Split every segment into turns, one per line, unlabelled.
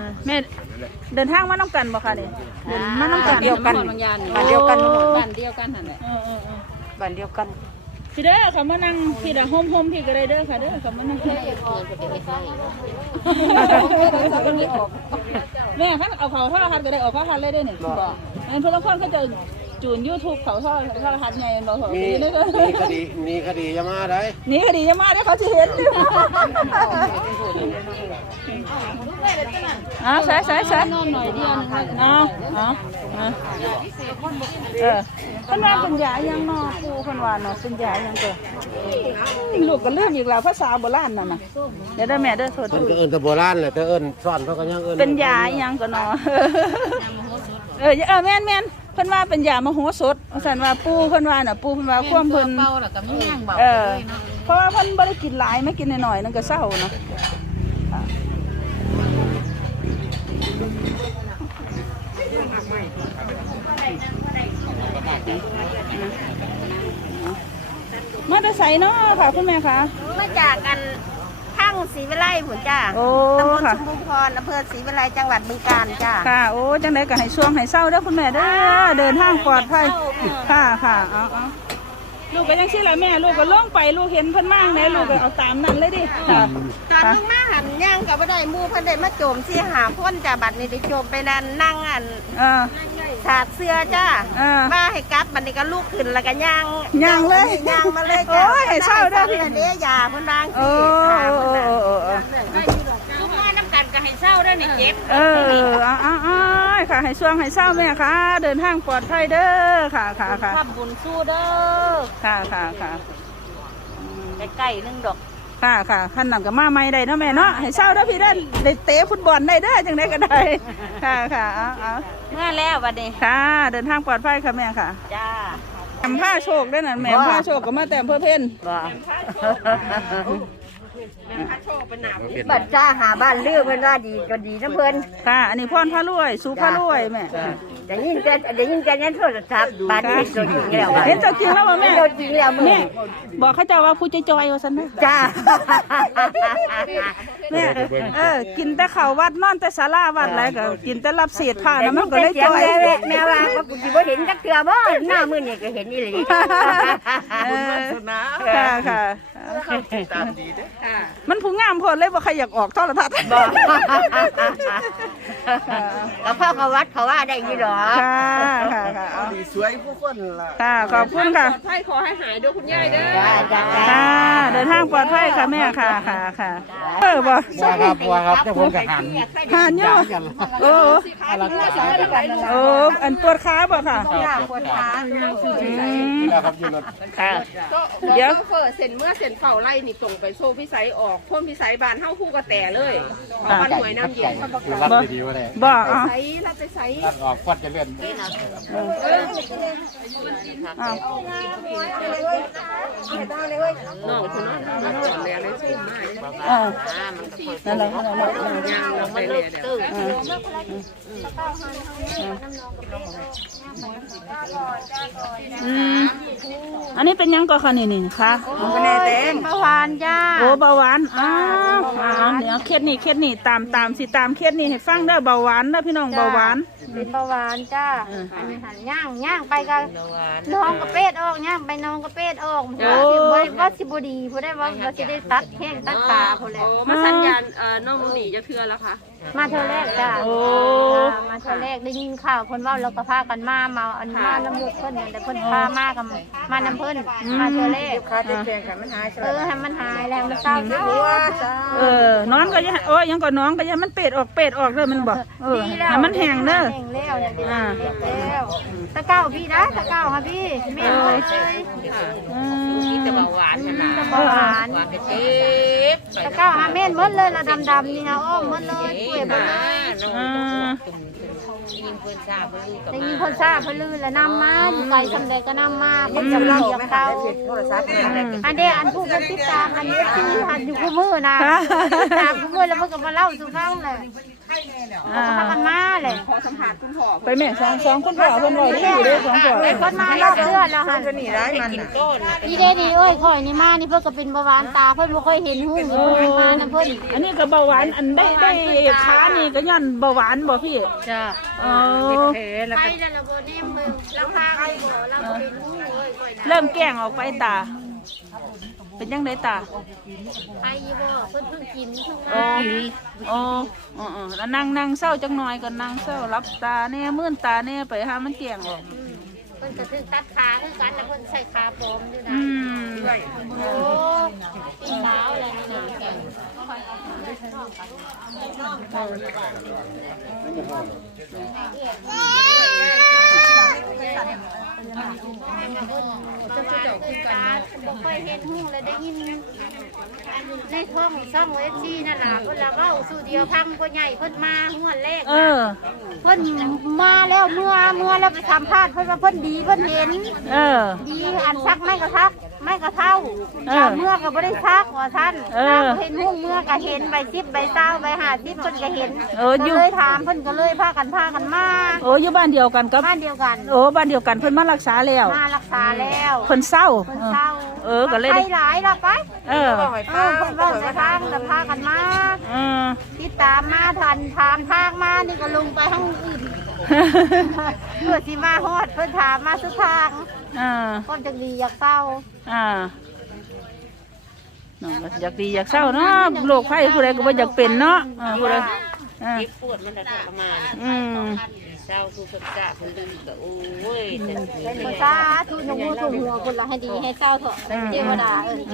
แม่เดินทางมาน้ำกันบ่คะนี่มาน้ำกัน
เดียวกันบ้านเดียวกัน
บ้านเดียวกันนั่นแหละ
บ้านเดียวกัน
พี่เด้อเขามานั่งพี่ละโฮมพี่ก็ได้เด้อค่ะเด้อเขามานั่งแม่เขาเอาเขาทอดหัดก็ได้ออกเขาหัดเลยได้หนึ่งบอกอันพลคนเขาจะจูน YouTube เขาทอดหัดไงบอกเขา
มีคดีจะมาได้
นี่คดีจะมาได้เขาจะเห็นใส่
นอนหน่อยเดียวนึง
คนว่าเป็นยายังนอปูคนว่าเนาะเป็นยายังตัวลูกก็เรื่องอีกแล้วภาษาโบราณนั่นน่ะเดี๋ยวได้แม่เด้อโทษ
มันก็เอิ้นแต่โบราณแหละแต่เอิ้นซ่อนเขาก็ยังเอิ้น
เป็นยายังก็เนาะแม่นเพิ่นว่าเป็นยามโหสถสั่นว่าปูเพิ่นว่าน่ะปูเพิ่นว่าความเพิ่น
เบาแล้วก็มีย่างเบา
เพราะว่าเพิ่นบ่ได้กินหลายไม่กินน้อยๆนั่นก็เศร้าเนาะมาแต่ไสเนาะค่ะคุณแม่คะ
มาจากกันข้างศรีวิไลผุนจ้าตำบลชุมพพรอำเภอศรีวิไลจังหวัดบึงกาฬจ้า
ค่ะโอ้จังได๋ก็ให้ช่วงให้เศร้าเด้อคุณแม่เด้อเดินทางปลอดภัยค่ะเอาลูกก็ยังสิล่ะแม่ลูกก็ลงไปลูกเห็นเพิ่นมากแน่ลูกก็เอาตามนั้นเลยดิค่ะ
ตอนลงมาหันย่างกับบ่ได้หมู่เพิ่นได้มาโจมสิหาคนจ้าบัดนี้ได้โจมไปนั่งถาดเสื้อจ้ามาให้กลับบัดนี้ก็ลูกขึ้นแล้วก็ย่าง
เลย
ย่างมาเลยจ้า
โอ้ยให้เศร้าเด้อพี่
เด้ยาเพิ่นบางสิลูกมาน้ำกันก็ให้เศร้าเด้อนี่เจ็บ
ค่ะให้ช่วงให้เศร้าแม่ค่ะเดินทางปลอดภัยเด้อค่ะ
ทำบุญสู้เด้อ
ค่ะ
ใกล้ๆนึงดอก
ค่ะขั้นนำกับมาไม่ได้เนาะแม่เนาะให้เศร้าเด้อพี่เด้อได้เตะฟุตบอลได้เด้อจังได๋ก็ได้ค่ะเอา
เมื่อแล้วบัดนี้
ค่ะเดินทางปลอดภัยค่ะแม่ค่ะ
จ้า
แม่ผ้าโชคได้นั่นแม่ผ้าโชคก็มาแต่เพื่อเพ่น
บัดจ้าหาบ้านลือเพิ่นว่าดีก็ดีนะเพิ่น
ค่ะอันนี้พรพระรวยสู้พระรวยแม่
ได้ยินแต่นั้นโทรศัพท์บ้านนี้ตัวจริงแล้ว
เห็นตัวจริงแล้วแม่
ตัวจริงแล้วแม่
บอกเขาเจ้าว่าผู้จอยว่าซั่นนะ
จ้า
แม่กินแต่ข้าววัดนอนแต่ศาลาวัดอะไรก็กินแต่รับเศษผ้านะมันก็เลยจอย
แม่ว่ากูสิบ่เห็นจักเทื่อบ่หน้ามื้อนี้ก็เห็นอีหลี
ค่ะ
ตามดีเด้อ
มันผู้งามพอเลยบ่ใครอยากออกโทรทัศน์
บ่แล้วพ่อเขาวัดเขาว่าได้อยู่หรอ
ค่ะ
ดีสวยผู้คนล่ะ
ค่ะขอบคุณค่ะ
ปลอดภัยขอให้หายด้วยคุณยายเด้อ
ค่ะเดินทางปลอดภัยค่ะแม่ค่ะบ่
ครับเจ้าผมก็
หันเนาะอันปวดขาบ่ค่ะ
ปวดขา
ค่ะ
เดี๋ยวเส้นเฝ้าไล่นี่ส่งไปโซ่พิสัยออกพ่นพิสัยบานเท่าคู่กระแตเลยเอาบ้านหน่วยน้ำเย็น
รับดีๆว่าได้
บ่
รับไปใส่
ออกฟัดจะเลื่อน
น้องคนนั้นก่อนแล้วเลยใช่ไหม
นั่นแหละ
ยังเราไปเลย
อันนี้เป็นยังก่อนค่ะนี่ค่ะ
เบาหวานจ้า
โอ้เบาหวานเดี๋ยวเคสนี่ตามเคสนี่ให้ฟังได้เบาหวานนะพี่น้องเบาหวาน
เป็นเบาหวานจ้าหันย่างไปกันน้องกระเป็ดออกย่างไปน้องกระเป็ดออกว่าสิบดีพอได้ว่าสิได้ตัดแข้งตัดขาพอแล้ว
มาสัญญาณน้องนุ่นจะเทือแล้วค่ะ
มาเธอแรกจ้ามาเธอแรกได้ยินข่าวคนว่าเราก็พากันมาน้ำลูกเพิ่นแต่เพิ่นพามากับมาน้ำเพิ่นมาเธอแรกให้มันหายแล้วมันเศร้าเนาะ
น้องก็ยังยังก่อนน้องก็ยังมันเป็ดออกเลยมันบอกมันแห้งเด้อ
แล้วตะเก้าพี่นะตะเก้าค่ะพี่แม่เลย
แต่เบาหวานขนาด
เบาหวาน
เจ็บ
ตะเก้าเม่นหมดเลยละดำนี่นะอ้อมหมดเลยป่วยหมดเลย
ยิงคนซา
พลื่นแล้วน้ำมันใส่สำเร็จก็น้ำมาเป็นกำลังอย่างเก่าอันเดียอันผู้เป็นติดตามอันนี้ที่หันอยู่คู่มือนะตามคู่มือแล้วมันก็มาเล่าสู่ฟังเลยพากันมาเลย
ขอสัมผัสคุณพ่อ
ไปแม่สองคุณพ่อเพิ่นบ่ได้อยู่เด้อ2พ่อ
คนมารอบเดือนแล้วค่ะ
จะหนีได้มัน
นี่เด้นี่เอ้ยข่อยนี่มานี่เพิ่นก็เป็นเบาหวานตาเพิ่นบ่ค่อยเห็นหูเพิ่นมานะเพิ่น
อันนี้ก็เบาหวานอันได้ขานี่ก็ย้อนเบาหวานบ่พี่
จ้า
อ๋อ
ไปแล้วเราบ่นิ่มมือเราพาไปบ่เราบ่เป็นหูเอ้ยข่อยนะ
เริ่มแกล้งออกไปตา เป็นยังไงตา
ไปอยู่บ่เพิ่นเพิ่งกินเพิ่ง
อ๋อ
มา
อ๋อแล้วนั่งเศร้าจังหน่อยก็นั่งเศร้ารับตาแน่มื่นตาแน่ไปหามันแกล้งออก
เพิ่นก็ถึงตัดขาคือกันแล้วเพิ่นใส่ขาปลอมอยู่นะ
อืม
โอ้ตีสาวอะไรนี่นะจะไปจบคุยกันบ่ค่อยเห็นหูเลยได้ยินในท้องซ่องเอฟซีนั่นล่ะเพิ่นละเว้าสู่เดียวพังก็ใหญ่เพิ่นมาหัวแรก
เออ
เพิ่นมาแล้วเมื่อแล้วไปสัมภาษณ์เพิ่นว่าเพิ่นดีเพิ่นเห็น
เออ
ดีอันซักไม่กระทักไม่กระเท่าเมื่อก็บ่ได้ซักว่าท่านเห็นหูเมื่อก็เห็นใบ10ใบ20ใบ50เพิ่นก็เห็นก็เลยถามเพิ่นก็เลยพากันมา
โอ้อยู่บ้านเดียวกันกับ
บ้านเดียวกัน
โอ้บ้านเดียวกันเพิ่นมารักษาแล้ว
มารักษาแล้ว
เพิ่นเศร้า
เพิ่นเศร้า
ก็เลย
ไป
ได้
หลายละไป
เออ
เพิ่นเว้าจะทางแล้วพากันมา
เออ
ติดตามมาทันถามทางมานี่ก็ลงไปทางอื่นเพื่อสิมาฮอดเพิ่นถามมาสุดทาง ก็จังดีอยากเศร้า
น้องก็อยากดีอยากเศร้าเนาะโรคไข้ผู้ใดก็บ่อยากเป็นเนาะผู้ใด
เจ็บปวดมันจะทรมานเศร้าคือคนกะคนดึงก็โอ้ยแต่
ภาษาทุนงูตุ่มหัวคนละให้ดีให้เศร้าเถอะเทวดา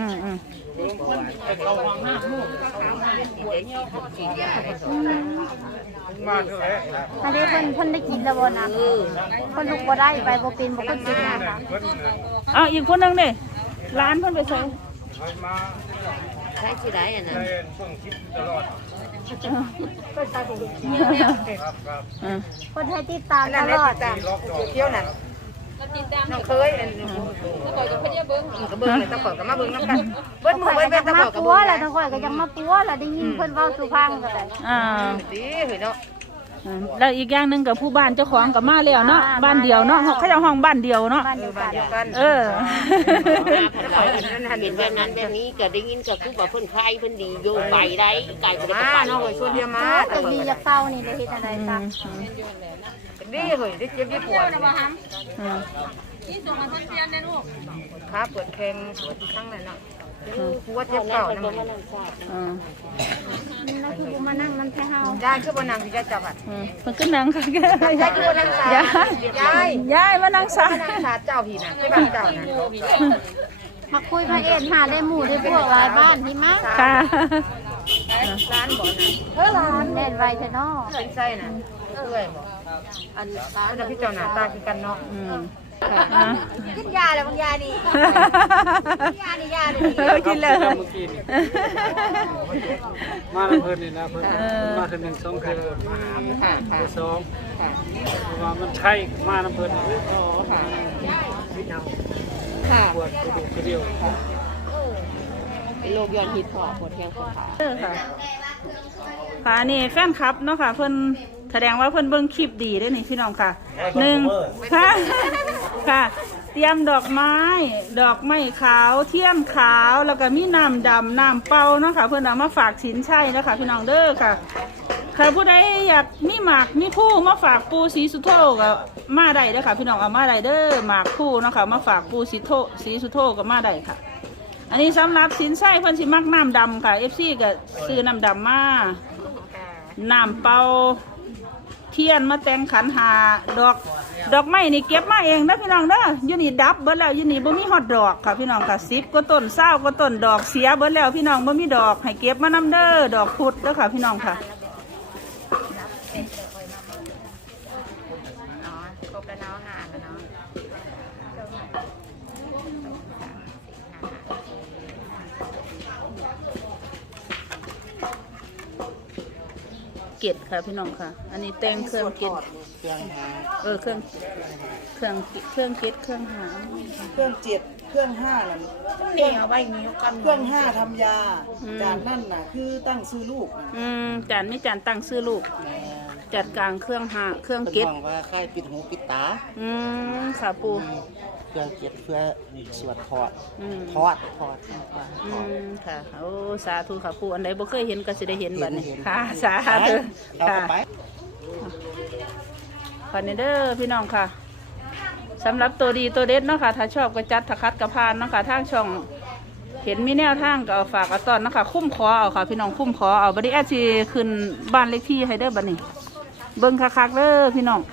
อันนี้เพิ่นได้กินแล้วบ่นะเพิ่นลุกบ่ได้ไปบ่เป็นบ่เพิ่นกินนะคะ
อีกคนนึงดิร้านเพิ่นไปใส่
ใช้ที่ไหนอ่ะนะ
เพิ่นให้ติดตามตลอด
เที่ยวนั่นน้องเคยแล้วก่อนก็เพิ่นเบิ่งก็เบิ่งเลยตะก่อนก็มาเบิ่งนำกันเบิ่งมือเบิ่งตะก่อนก็
ปัวแล้วทั้งข่อยก็ยังมาปัวแล้วได้ยินเพิ่นเว้าสู่ฟังก็ได้
ดีเฮ้ยเนาะ
แล้วอีกอย่างหนึ่งกับผู้บ้านเจ้าของกับมาแล้วเนาะบ้านเดียวเนาะเขาจะห้องบ้านเดียวเนาะ
บ้านเดียวกัน
เออ
เห็นแบบนั้นแบบนี้ก็ได้ยินก็คือว่าเพิ่นคลายเพิ่นดีโยไปได้ไก่ก็ได้
มา
ไป
เนาะเฮ้ยชวนเดียวมา
จังดีอยากเศร้านี่เลยเฮ็ดอะไรซะ
ดีเฮ้ยได้เจ็บได้ปวดครับเปิดแข่งปวดครั้งนั้นเนาะปวดเจ็บเก่านะมัน
นั่นคือบ่มานั่งมันแค่เฮา
ได้คือบ่นั่งที่จะจับอ่ะ
มันก็นั่งค่ะ
ได้คือบ่นั่งสาดยาย
มานั่งซะ
นั่งสาดเจ้าพี่น่ะที่บ้านเจ้าน่ะ
มาคุยมาเอ็นหาได้หมู่ได้พวกหลายบ้านที่มา
ค่ะ
ร้านบ่น่ะ
ร้านแม่นไว้เถอะเนาะ
เป็นไส้น่ะเอื้อยบ่อันร้านพี่เจ้าหน้าตาคือกันเนาะ
กินยาแล้วบางยานี่ยานี่
กินเลย
มาแล้วเพิ่นนี่นะเพิ่นมาคืน1 2คืน2ว่ามันไข้มาน้ำเพิ่นปวดกระเดียว
โรคย้อนหิดพอปวดแข้งปวดขา
ค่ะนี่แฟนคลับเนาะค่ะเพิ่นแสดงว่าเพิ่นเบิ่งคลิปดีด้วยนี่พี่น้องค่ะค่ะค่ะ เตรียมดอกไม้ขาวเทียมขาวแล้วก็มีน้ำดำน้ำเปล่าเนาะค่ะเพิ่นเอามาฝากสินชัยนะคะพี่น้องเด้อค่ะใครผู้ใดอยากมีหมากมีคู่มาฝากปูสีสุโธก็มาได้เด้อค่ะพี่น้องเอามาได้เด้อหมากคู่เนาะค่ะมาฝากปูสีสุโธก็มาได้ค่ะอันนี้สำหรับสินไส้เพิ่นสิมักน้ำดำค่ะ FC ก็ซื้อน้ำดำมาน้ำเปล่าเทียนมาแต่งขันหาดอกไม้นี่เก็บมาเองนะพี่น้องเด้ออยู่นี่ดับเบิดแล้วอยู่นี่บ่มีฮอดดอกค่ะพี่น้องค่ะ10ก็ต้น20ก็ต้นดอกเสียเบิดแล้วพี่น้องบ่มีดอกให้เก็บมานำเด้อดอกพุดเด้อค่ะพี่น้องค่ะเกตค่ะพี่น้องค่ะ อันนี้แต่งเครื่องเกตเครื่องเกตเครื่องหาง
เครื่องเจ็ดเครื่องห้าน่ะเครื่องห้าทำยาจานนั่นน่ะคือตั้งซื้อลูกน่ะ
จานไม่จานตั้งซื้อลูกจัดกลางเครื่องหาเครื่องเกต
หวังว่าค่ายปิดหูปิดตา
ค่ะปู
เครื่องเก็บเพื่อสวดถอด
ค่ะโอ้สาธุค่ะปูอันใดบ่เคยเห็นก็สิได้เห็นบัดนี้ค่ะสา
เอา
ธุ
เข้า
ค่ะ
ไป
ขอเด้อพี่น้องค่ะสำหรับตัวดีตัวเด็ดเนาะค่ะถ้าชอบก็จัดถ้าคัดกระพานเนาะค่ะทางช่องเห็นมีแนวทางก็เอาฝากเอาตอนเนาะค่ะคุ้มขอเอาค่ะพี่น้องคุ้มขอเอาบัดนี้แอดสิขึ้นบ้านเลขที่ให้เด้อบัดนี้เบิ่งคักๆเด้อพี่น้อง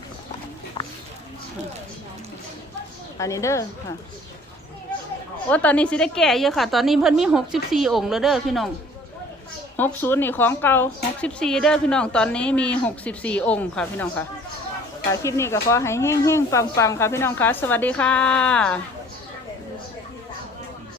อันนี้เด้อค่ะโอ้ตอนนี้สิได้แก่เยอะค่ะตอนนี้เพิ่นมี64องค์แล้วเด้อพี่น้อง60นี่ของเก่า64เด้อพี่น้องตอนนี้มี64องค์ค่ะพี่น้องค่ะคลิปนี้ก็ขอให้เฮ้งๆปังๆค่ะพี่น้องค่ะสวัสดีค่ะ